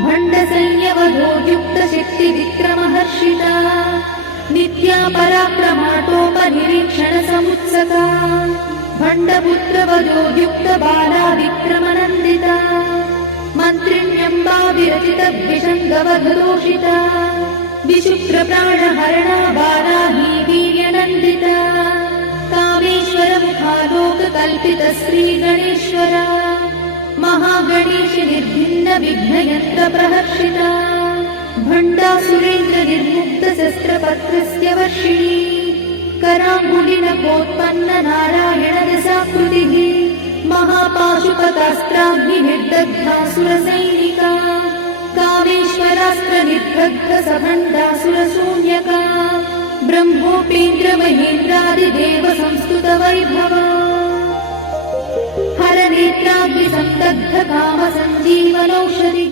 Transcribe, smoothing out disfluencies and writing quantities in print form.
भण्डसैन्यवधोद्युक्तशक्तिविक्रमहर्षिता Nitya पराक्रमाटोपनिरीक्षणसमुत्सका भण्डपुत्रवधोद्युक्तबाला विक्रमनन्दिता मन्त्रिण्यम्बा विरचितद्विषङ्गवधदोषिता विशुक्रप्राणहरणा बालाही वीर्यनन्दिता कामेश्वरमुखालोककल्पितश्रीगणेश्वरा महागणेशि निर्भिन्नविघ्नयन्त्रप्रहर्षिता भण्डासुरेन्द्रनिर्मुक्तशस्त्रपत्रस्य Varshini कराङ्गुलिनकोत्पन्ननारायणदशाकृतिः महापाशुपतास्त्राग्निर्दग्धासुरसैनिका कामेश्वरास्त्रनिर्दग्धसभण्डासुरशून्यका ब्रह्मोपेन्द्रमहेन्द्रादिदेवसंस्तुतवैभवा हरनेत्राग्निसन्दग्धकामसञ्जीवनौषधि